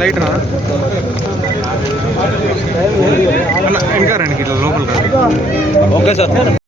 Light రా ఇంకా రండి ఇట్లా లోపలికి ఓకే సార్.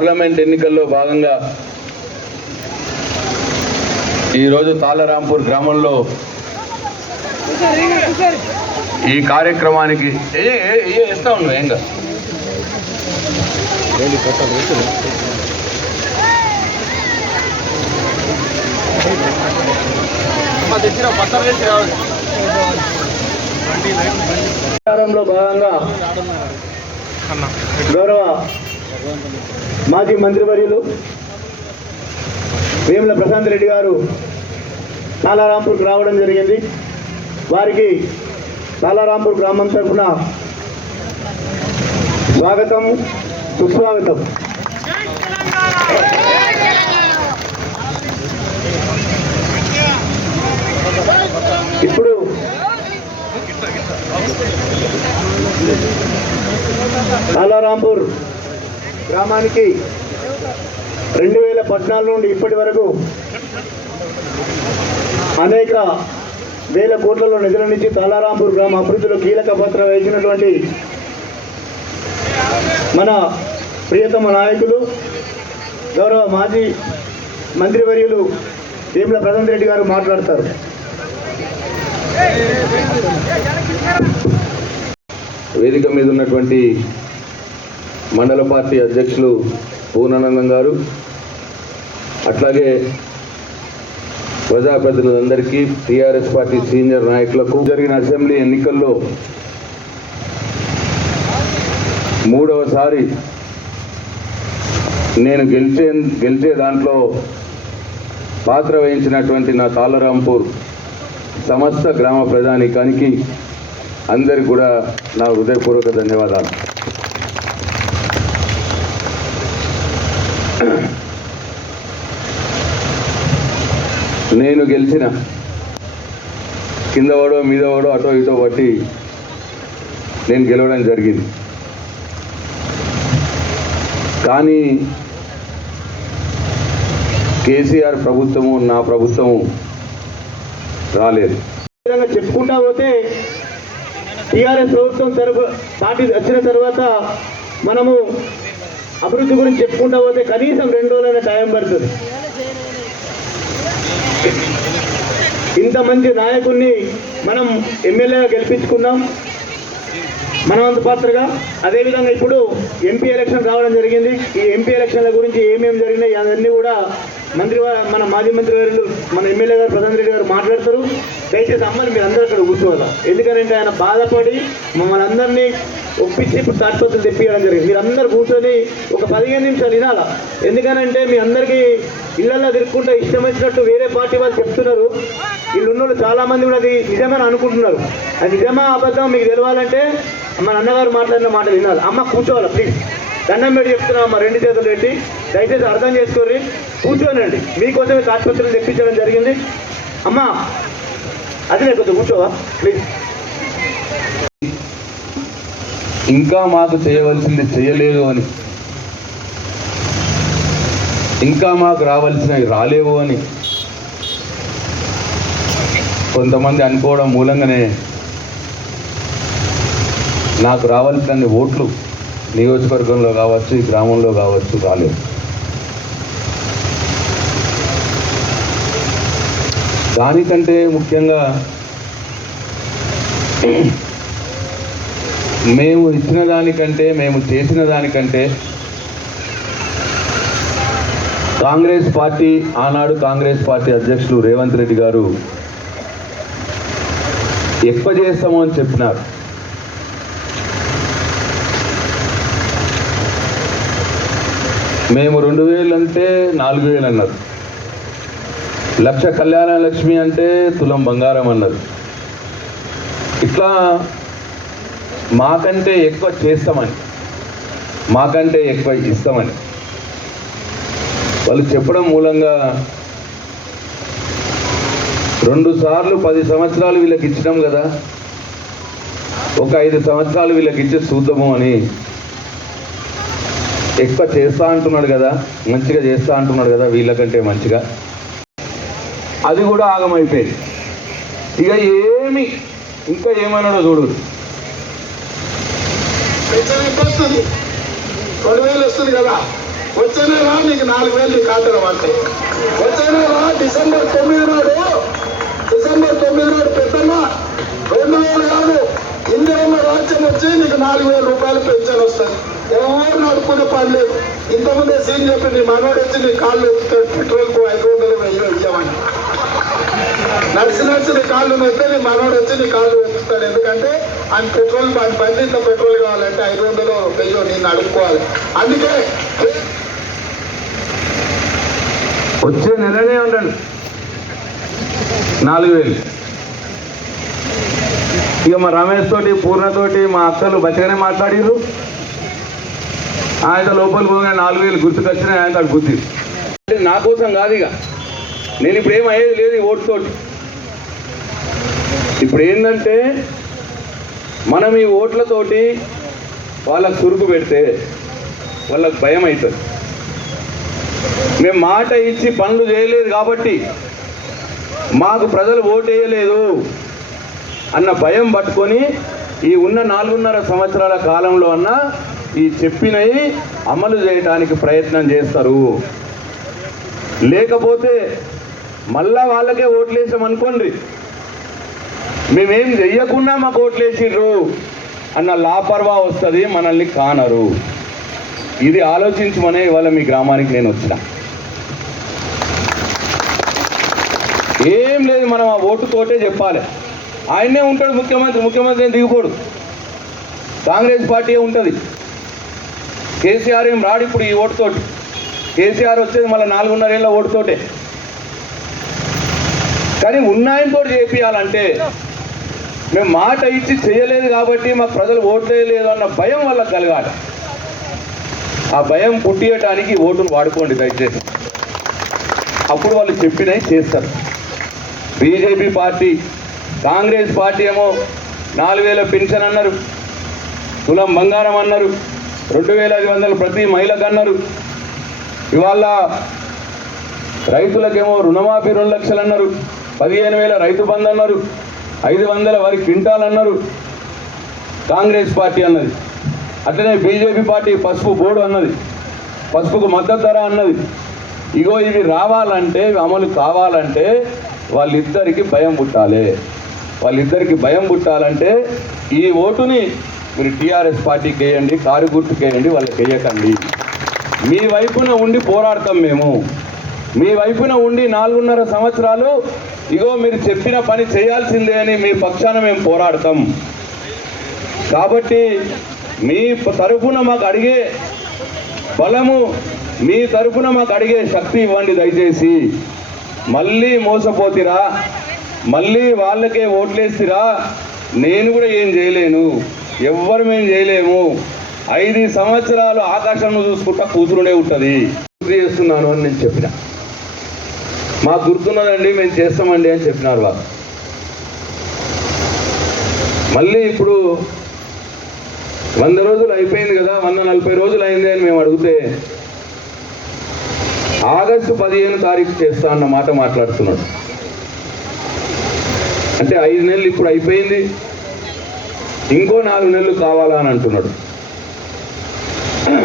పార్లమెంట్ ఎన్నికల్లో భాగంగా ఈరోజు తాళరాంపూర్ గ్రామంలో ఈ కార్యక్రమానికి ఇస్తా ఉన్నావు ఏంగా భాగంగా గౌరవ మాజీ మంత్రివర్యులు వేముల ప్రశాంత్ రెడ్డి గారు తాలారాంపూర్కి రావడం జరిగింది. వారికి తాలారాంపూర్ గ్రామం తరఫున స్వాగతం సుస్వాగతం. ఇప్పుడు కాలారాంపూర్ గ్రామానికి రెండు వేల పద్నాలుగు నుండి ఇప్పటి వరకు అనేక వేల కోట్లలో నిధుల నుంచి తాలారాంపూర్ గ్రామ అభివృద్ధిలో కీలక పాత్ర వహించినటువంటి మన ప్రియతమ నాయకులు గౌరవ మాజీ మంత్రివర్యులు వేముల ప్రశాంత్ రెడ్డి గారు మాట్లాడతారు. వేదిక మీద ఉన్నటువంటి మండల పార్టీ అధ్యక్షులు పూర్ణానందం గారు అట్లాగే ప్రజాప్రతినిధులందరికీ టీఆర్ఎస్ పార్టీ సీనియర్ నాయకులకు జరిగిన అసెంబ్లీ ఎన్నికల్లో మూడవసారి నేను గెలిచే గెలిచే దాంట్లో పాత్ర వహించినటువంటి నా తాళరాంపూర్ సమస్త గ్రామ ప్రధానికానికి అందరికి కూడా నా హృదయపూర్వక ధన్యవాదాలు. నేను గెలిచిన కింద వాడో మీద వాడో అటో ఇటో బట్టి నేను గెలవడం జరిగింది. కానీ కేసీఆర్ ప్రభుత్వము నా ప్రభుత్వము రాలేదు. విధంగా చెప్పుకుంటా పోతే టీఆర్ఎస్ ప్రభుత్వం తరపు పార్టీ వచ్చిన తర్వాత మనము అభివృద్ధి గురించి చెప్పుకుంటా పోతే కనీసం రెండు రోజులైనా టైం పడుతుంది. ఇంత మంచి నాయకుడిని మనం ఎమ్మెల్యేగా గెలిపించుకున్నాం. మనవంత పాత్రగా. అదేవిధంగా ఇప్పుడు ఎంపీ ఎలక్షన్ రావడం జరిగింది. ఈ ఎంపీ ఎలక్షన్ల గురించి ఏమేమి జరిగినాయి అవన్నీ కూడా మంత్రి మన మాజీ మంత్రి గారు మన ఎమ్మెల్యే గారు ప్రధాన రెడ్డి గారు మాట్లాడతారు. దయచేసి అమ్మని మీరు అందరూ అక్కడ కూర్చోవాలా? ఎందుకంటే ఆయన బాధపడి మమ్మల్ని అందరినీ ఒప్పించి ఇప్పుడు తాత్పత్రులు తెప్పించడం జరిగింది. మీరు అందరు కూర్చొని ఒక పదిహేను నిమిషాలు వినాలా? ఎందుకనంటే మీ అందరికీ ఇళ్ళలో తిరుక్కుంటే ఇష్టం వచ్చినట్టు వేరే పార్టీ వాళ్ళు చెప్తున్నారు. వీళ్ళు ఉన్నోళ్ళు చాలామంది కూడా అది నిజమని అనుకుంటున్నారు. అది నిజమా అబద్ధం మీకు తెలవాలంటే మన అన్నగారు మాట్లాడిన మాట వినాలి. అమ్మ కూర్చోవాలి ప్లీజ్ దండం పెట్టి చెప్తున్నా అమ్మ రెండు చేతులు పెట్టి. దయచేసి అర్థం చేసుకోర్రి. కూర్చోనండి. మీకోసమే ఆసుపత్రులు తెప్పించడం జరిగింది. అమ్మా అది లేకపోతే కూర్చోవా? ప్లీజ్ ఇంకా మాకు చేయవలసింది చేయలేదు అని. ఇంకా మాకు రావాల్సినవి రాలేవు అని. కొంతమంది అనుకోవడం మూలంగానే నాకు రావాల్సిన ఓట్లు నియోజకవర్గంలో కావచ్చు ఈ గ్రామంలో కావచ్చు రాలేదు. దానికంటే ముఖ్యంగా మేము ఇచ్చిన దానికంటే మేము చేసిన దానికంటే కాంగ్రెస్ పార్టీ ఆనాడు కాంగ్రెస్ పార్టీ అధ్యక్షులు రేవంత్ రెడ్డి గారు ఎక్కువ చేస్తాము అని చెప్పినారు. మేము రెండు వేలు అంటే నాలుగు వేలు అన్నారు. లక్ష కళ్యాణ లక్ష్మి అంటే తులం బంగారం అన్నది. ఇట్లా మాకంటే ఎక్కువ చేస్తామని మాకంటే ఎక్కువ ఇస్తామని వాళ్ళు చెప్పడం మూలంగా రెండు సార్లు పది సంవత్సరాలు వీళ్ళకి ఇచ్చినాం కదా ఒక ఐదు సంవత్సరాలు వీళ్ళకి ఇచ్చి చూద్దాము అని ఎక్కువ చేస్తా అంటున్నాడు కదా మంచిగా చేస్తా అంటున్నాడు కదా వీళ్ళకంటే మంచిగా. అది కూడా ఆగమైపోయింది. ఇక ఏమి ఇంకా ఏమన్నాడో చూడు. పెన్షన్ వస్తుంది? రెండు వేలు వస్తుంది కదా. వచ్చేనే రా నీకు నాలుగు వేలు నీ ఖాతాలో పడతాయి వచ్చే నెల డిసెంబర్ తొమ్మిది నాడు. డిసెంబర్ తొమ్మిది నాడు పెద్దమ్మ రెండు వేలు కాదు. ఇందిరమ్మ రాజ్యం వచ్చి నీకు నాలుగు వేల రూపాయలు పెన్షన్ వస్తుంది. ఎవరు నడుపుకునే పని లేదు. ఇంతకుముందే సీన్ చెప్పి నీ మనోడు వచ్చి నీ కాళ్ళు ఎత్తుతాడు పెట్రోల్కు ఐదు వందలు వెయ్యి ఇచ్చామని నడిచి నడిచి నీ కాళ్ళు నొస్తే నీ మనోడు వచ్చి నీ కాళ్ళు వెతుకుతాడు ఎందుకంటే ఆయన పెట్రోల్ బండి బండి ఇంత పెట్రోల్ కావాలంటే ఐదు వందలు వెయ్యో నేను అడుక్కోవాలి. అందుకే వచ్చే నెలనే ఉండండి. నాలుగు వేలు. ఇక మా రమేష్ తోటి పూర్ణతోటి మా అక్కలు మంచిగానే మాట్లాడిర్రు. ఆయన లోపలికి పోగా నాలుగు వేలు గుర్తుకొచ్చినాయి ఆయన గుర్తి నా కోసం కాదు ఇక. నేను ఇప్పుడు ఏం అయ్యేది లేదు ఈ ఓటుతోటి. ఇప్పుడు ఏంటంటే మనం ఈ ఓట్లతోటి వాళ్ళకు చురుకు పెడితే వాళ్ళకు భయం అవుతుంది మేము మాట ఇచ్చి పనులు చేయలేదు కాబట్టి మాకు ప్రజలు ఓటేయలేదు అన్న భయం పట్టుకొని ఈ ఉన్న నాలుగున్నర సంవత్సరాల కాలంలో అన్న ఈ చెప్పినవి అమలు చేయడానికి ప్రయత్నం చేస్తారు. లేకపోతే మళ్ళా వాళ్ళకే ఓట్లేసాం అనుకోండి. మేమేం చెయ్యకుండా మాకు ఓట్లేసిర్రు అన్న లాపర్వా వస్తుంది మనల్ని కానరు. ఇది ఆలోచించమనే ఇవాళ మీ గ్రామానికి నేను వచ్చిన. ఏం లేదు మనం ఆ ఓటుతోటే చెప్పాలి. ఆయనే ఉంటాడు ముఖ్యమంత్రి ముఖ్యమంత్రి ఏం దిగిపోడు కాంగ్రెస్ పార్టీ ఉంటుంది? కేసీఆర్ ఏం రాడు ఇప్పుడు ఈ ఓటుతోటి కేసీఆర్ వచ్చేది మళ్ళీ నాలుగున్నర ఏళ్ళ ఓటుతోటే కానీ ఉన్నాయనతో చేపించాలంటే మేము మాట ఇచ్చి చేయలేదు కాబట్టి మాకు ప్రజలు ఓట్లేదు అన్న భయం వల్ల కలగాలి. ఆ భయం పుట్టియటానికి ఓటును వాడుకోండి దయచేసి. అప్పుడు వాళ్ళు చెప్పినవి చేస్తారు. బీజేపీ పార్టీ కాంగ్రెస్ పార్టీ ఏమో నాలుగు వేల పెన్షన్ అన్నారు తులం బంగారం అన్నారు రెండు వేల ఐదు వందలు ప్రతి మహిళకు అన్నారు. ఇవాళ రైతులకేమో రుణమాఫీ రెండు లక్షలు అన్నారు. పదిహేను వేల రైతు బంధు అన్నారు. ఐదు వందల వారి క్వింటాల్ అన్నారు. కాంగ్రెస్ పార్టీ అన్నది. అట్లనే బీజేపీ పార్టీ పసుపు బోర్డు అన్నది. పసుపుకు మద్దతు ధర అన్నది. ఇగో ఇవి రావాలంటే ఇవి అమలు కావాలంటే వాళ్ళిద్దరికి భయం పుట్టాలి. వాళ్ళిద్దరికి భయం పుట్టాలంటే ఈ ఓటుని మీరు టీఆర్ఎస్ పార్టీకి వేయండి కారు గుర్తుకు వేయండి వాళ్ళకి వేయకండి. మీ వైపున ఉండి పోరాడతాం మేము. మీ వైపున ఉండి నాలుగున్నర సంవత్సరాలు ఇగో మీరు చెప్పిన పని చేయాల్సిందే అని మీ పక్షాన మేము పోరాడతాం. కాబట్టి మీ తరఫున మాకు అడిగే బలము మీ తరఫున మాకు అడిగే శక్తి ఇవ్వండి దయచేసి. మళ్ళీ మోసపోతిరా మళ్ళీ వాళ్ళకే ఓట్లేసిరా నేను కూడా ఏం చేయలేను. ఎవ్వరు మేము చేయలేము. ఐదు సంవత్సరాలు ఆకాశంలో చూసుకుంటా కూతురునే ఉంటుంది. చేస్తున్నాను అని నేను చెప్పిన. మాకు గుర్తున్నదండి మేము చేస్తామండి అని చెప్పినారు వారు మళ్ళీ ఇప్పుడు వంద రోజులు అయిపోయింది కదా వంద నలభై రోజులు అయింది అని మేము అడిగితే ఆగస్టు పదిహేను తారీఖు చేస్తా అన్న మాట మాట్లాడుతున్నాడు. అంటే ఐదు నెలలు ఇప్పుడు అయిపోయింది ఇంకో నాలుగు నెలలు కావాలా అని అంటున్నాడు.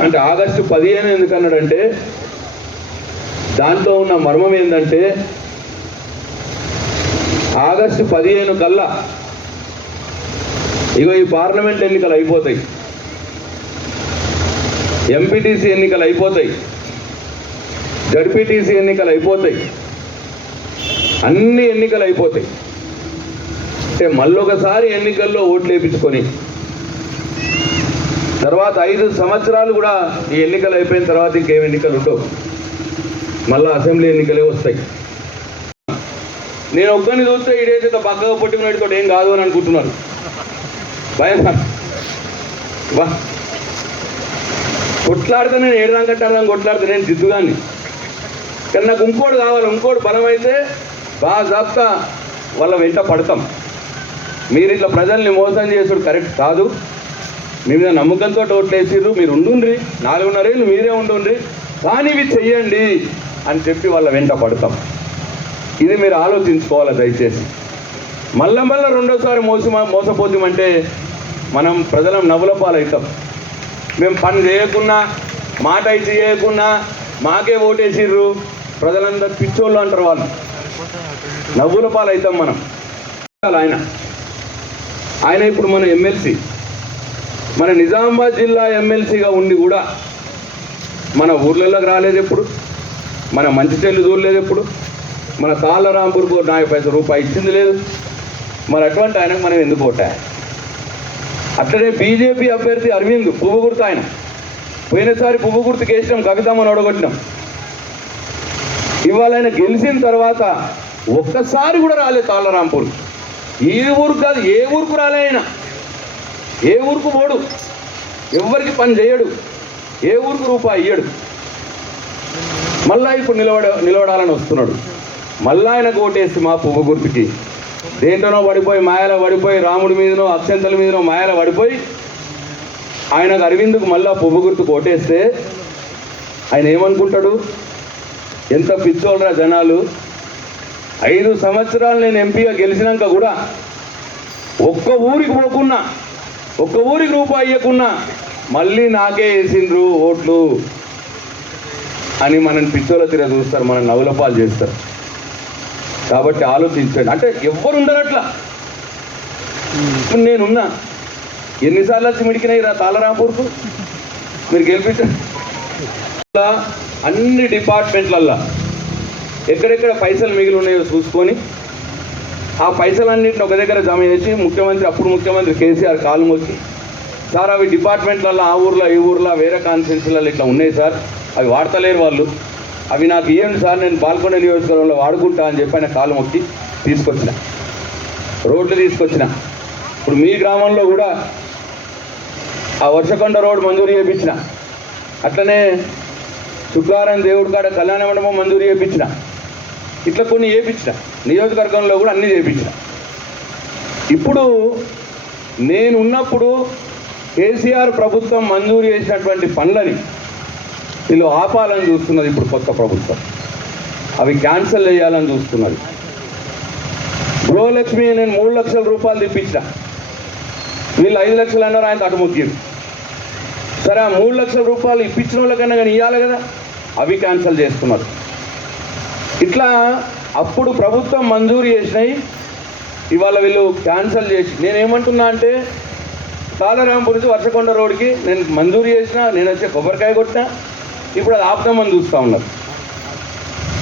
అంటే ఆగస్టు పదిహేను ఎందుకన్నాడంటే దాంట్లో ఉన్న మర్మం ఏంటంటే ఆగస్టు పదిహేను కల్లా ఇగో ఈ పార్లమెంట్ ఎన్నికలు అయిపోతాయి. ఎంపీటీసీ ఎన్నికలు అయిపోతాయి. జడ్పీటీసీ ఎన్నికలు అయిపోతాయి. అన్ని ఎన్నికలు అయిపోతాయి. అంటే మళ్ళొకసారి ఎన్నికల్లో ఓట్లు వేయించుకొని తర్వాత ఐదు సంవత్సరాలు కూడా ఈ ఎన్నికలు అయిపోయిన తర్వాత ఇంకేం ఎన్నికలు ఉండవు. మళ్ళీ అసెంబ్లీ ఎన్నికలే వస్తాయి. నేను ఒక్కరిని చూస్తే ఇడైతే పక్కగా పట్టుకునేటితో ఏం కాదు అని అనుకుంటున్నాను భయం వా కొట్లాడితే నేను ఏడు రంగు కట్టాలని కొట్లాడితే నేను జిద్దుగాన్ని. కానీ నాకు ఇంకోటి కావాలి ఇంకోటి బలం అయితే బాగా జాబ్తా వాళ్ళ వెంట పడతాం. మీరు ఇట్లా ప్రజల్ని మోసం చేసుడు కరెక్ట్ కాదు. మీ మీద నమ్మకంతో ఓట్లేసిర్రు మీరు ఉండుండ్రి. నాలుగున్నరేళ్ళు మీరే ఉండుండ్రి. కానీ ఇవి చెయ్యండి. అని చెప్పి వాళ్ళ వెంట పడతాం. ఇది మీరు ఆలోచించుకోవాలి దయచేసి. మళ్ళా మళ్ళీ రెండోసారి మోస మోసపోతామంటే మనం ప్రజలం నవ్వుల పాలవుతాం. మేము పని చేయకున్నా మాట అయితే చేయకున్నా మాకే ఓటేసిర్రు. ప్రజలందరూ పిచ్చోళ్ళు అంటారు వాళ్ళు. నవ్వుల పాలవుతాం మనం. ఆయన. ఆయన ఇప్పుడు మన ఎమ్మెల్సీ. మన నిజామాబాద్ జిల్లా ఎమ్మెల్సీగా ఉండి కూడా మన ఊర్లలోకి రాలేదు ఎప్పుడు. మన మంచి చెల్లి చూడలేదు ఎప్పుడు. మన తాళ్ళరాంపూర్కు నాలుగు పైసలు రూపాయి ఇచ్చింది లేదు. మరి అటువంటి ఆయనకు మనం ఎందుకు ఓటాయి అట్లనే బీజేపీ అభ్యర్థి అరవింద్ పువ్వు గుర్తు ఆయన. పోయినసారి పువ్వు గుర్తుకు వేసినాం కవితమ్మని ఇవాళ ఆయన గెలిచిన తర్వాత ఒక్కసారి కూడా రాలేదు తాళ్ళరాంపూర్ ఈ ఊరు కాదు ఏ ఊరుకు రాలే ఆయన. ఏ ఊరుకు పోడు. ఎవరికి పని చేయడు. ఏ ఊరుకు రూపాయి ఇయ్యడు. మళ్ళా ఇప్పుడు నిలబడ నిలబడాలని వస్తున్నాడు. మళ్ళా ఆయనకు ఓటేసి మా పువ్వు గుర్తుకి. దేంట్లోనో పడిపోయి మాయలో పడిపోయి రాముడి మీదనో అక్షంతల మీదనో మాయలో పడిపోయి ఆయనకు అరవిందుకు మళ్ళా పువ్వు గుర్తుకు ఓటేస్తే ఆయన ఏమనుకుంటాడు? ఎంత పిచ్చోళ్ళరా జనాలు. ఐదు సంవత్సరాలు నేను ఎంపీగా గెలిచినాక కూడా ఒక్క ఊరికి పోకున్నా. ఒక్క ఊరికి రూపాయి ఇవ్వకున్నా మళ్ళీ నాకే వేసిండ్రు ఓట్లు. అని మనం పిచ్చోల తీర చూస్తారు మనం నవ్వులపాలు చేస్తారు. కాబట్టి ఆలోచించండి. అంటే ఎవరు ఉండరు అట్లా. ఇప్పుడు నేనున్నా. ఎన్నిసార్లు వచ్చి మిడికినాయి రా తాళరాపూర్కు? మీరు గెలిపించండి. అన్ని డిపార్ట్మెంట్లల్లో ఎక్కడెక్కడ పైసలు మిగిలి ఉన్నాయో చూసుకొని ఆ పైసలన్నింటిని ఒక దగ్గర జమ చేసి ముఖ్యమంత్రి అప్పుడు ముఖ్యమంత్రి కేసీఆర్ కాలు మొక్కి సార్ అవి డిపార్ట్మెంట్లలో ఆ ఊర్లో ఈ ఊర్లో వేరే కాన్స్టిట్యూన్సీలలో ఇట్లా ఉన్నాయి సార్. అవి వాడతలేరు వాళ్ళు. అవి నాకు ఏమి సార్ నేను పాల్గొనే నియోజకవర్గంలో వాడుకుంటా అని చెప్పి ఆయన కాలు మొక్కి తీసుకొచ్చిన. రోడ్లు తీసుకొచ్చిన. ఇప్పుడు మీ గ్రామంలో కూడా ఆ వర్షకొండ రోడ్ మంజూరు చేయించిన అట్లనే శుక్రవారం దేవుడి కాడ కళ్యాణ మండపం మంజూరు చేయించిన ఇట్లా కొన్ని చేయించిన నియోజకవర్గంలో కూడా అన్నీ చేయించిన ఇప్పుడు నేను ఉన్నప్పుడు కేసీఆర్ ప్రభుత్వం మంజూరు చేసినటువంటి పనులని వీళ్ళు ఆపాలని చూస్తున్నది ఇప్పుడు కొత్త ప్రభుత్వం. అవి క్యాన్సిల్ చేయాలని చూస్తున్నది. గృహలక్ష్మి నేను మూడు లక్షల రూపాయలు తెప్పించిన. వీళ్ళు ఐదు లక్షలు అన్నారు ఆయన అటుముగ్గిరు సరే ఆ మూడు లక్షల రూపాయలు ఇప్పించిన వాళ్ళకన్నా కానీ ఇవ్వాలి కదా? అవి క్యాన్సిల్ చేస్తున్నారు. ఇట్లా అప్పుడు ప్రభుత్వం మంజూరు చేసినాయి. ఇవాళ వీళ్ళు క్యాన్సిల్ చేసి నేనేమంటున్నా అంటే తాళరాంపూర్ నుంచి వర్షకొండ రోడ్కి నేను మంజూరు చేసిన నేను వచ్చి కొబ్బరికాయ కొట్టినా ఇప్పుడు అది ఆపుదామని చూస్తూ ఉన్నారు.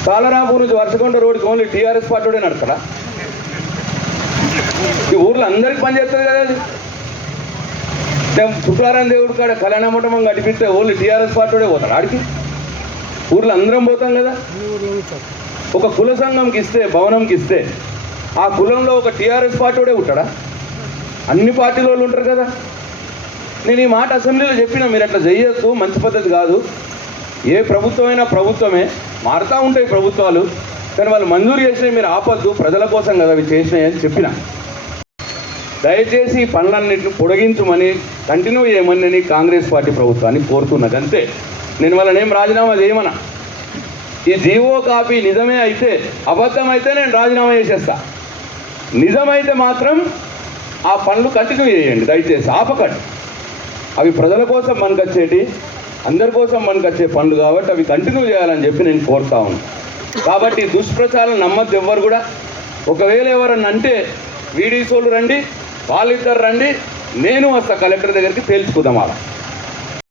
కాలరాపూర్ నుంచి వర్షకొండ రోడ్కి ఓన్లీ టీఆర్ఎస్ పార్టీడే నడతారా ఈ ఊర్లో అందరికి పనిచేస్తుంది కదా అది. శుక్రారాయణ దేవుడు కాడ కళ్యాణ మండపం గడిపిస్తే ఓన్లీ టీఆర్ఎస్ పార్టీడే పోతాడు ఆడికి? ఊర్లో అందరం పోతాం కదా. ఒక కుల సంఘంకి ఇస్తే భవనంకి ఇస్తే ఆ కులంలో ఒక టీఆర్ఎస్ పార్టీడే ఉంటాడా అన్ని పార్టీల వాళ్ళు ఉంటారు కదా. నేను ఈ మాట అసెంబ్లీలో చెప్పిన మీరు అట్లా చేయొద్దు మంచి పద్ధతి కాదు. ఏ ప్రభుత్వమైనా ప్రభుత్వమే. మారుతూ ఉంటాయి ప్రభుత్వాలు. కానీ వాళ్ళు మంజూరు చేసినవి మీరు ఆపద్దు. ప్రజల కోసం కదా అవి చేసినాయి అని చెప్పిన. దయచేసి ఈ పనులన్నింటిని పొడిగించమని కంటిన్యూ చేయమని కాంగ్రెస్ పార్టీ ప్రభుత్వాన్ని కోరుతున్నది. అంతే. నేను వాళ్ళని ఏం రాజీనామా చేయమనా? ఈ జీవో కాపీ నిజమే అయితే అబద్ధం అయితే నేను రాజీనామా చేసేస్తా. నిజమైతే మాత్రం ఆ పనులు కంటిన్యూ చేయండి. దయచేసి ఆపకండి. అవి ప్రజల కోసం మనకొచ్చేటి అందరి కోసం మనకొచ్చే పనులు కాబట్టి అవి కంటిన్యూ చేయాలని చెప్పి నేను కోరుతా ఉన్నాను కాబట్టి దుష్ప్రచారం నమ్మద్దు ఎవ్వరు కూడా. ఒకవేళ ఎవరన్నా అంటే వీడీసోలు రండి వాళ్ళిద్దరు రండి నేను వస్తా కలెక్టర్ దగ్గరికి తేల్చుకుందాం అలా.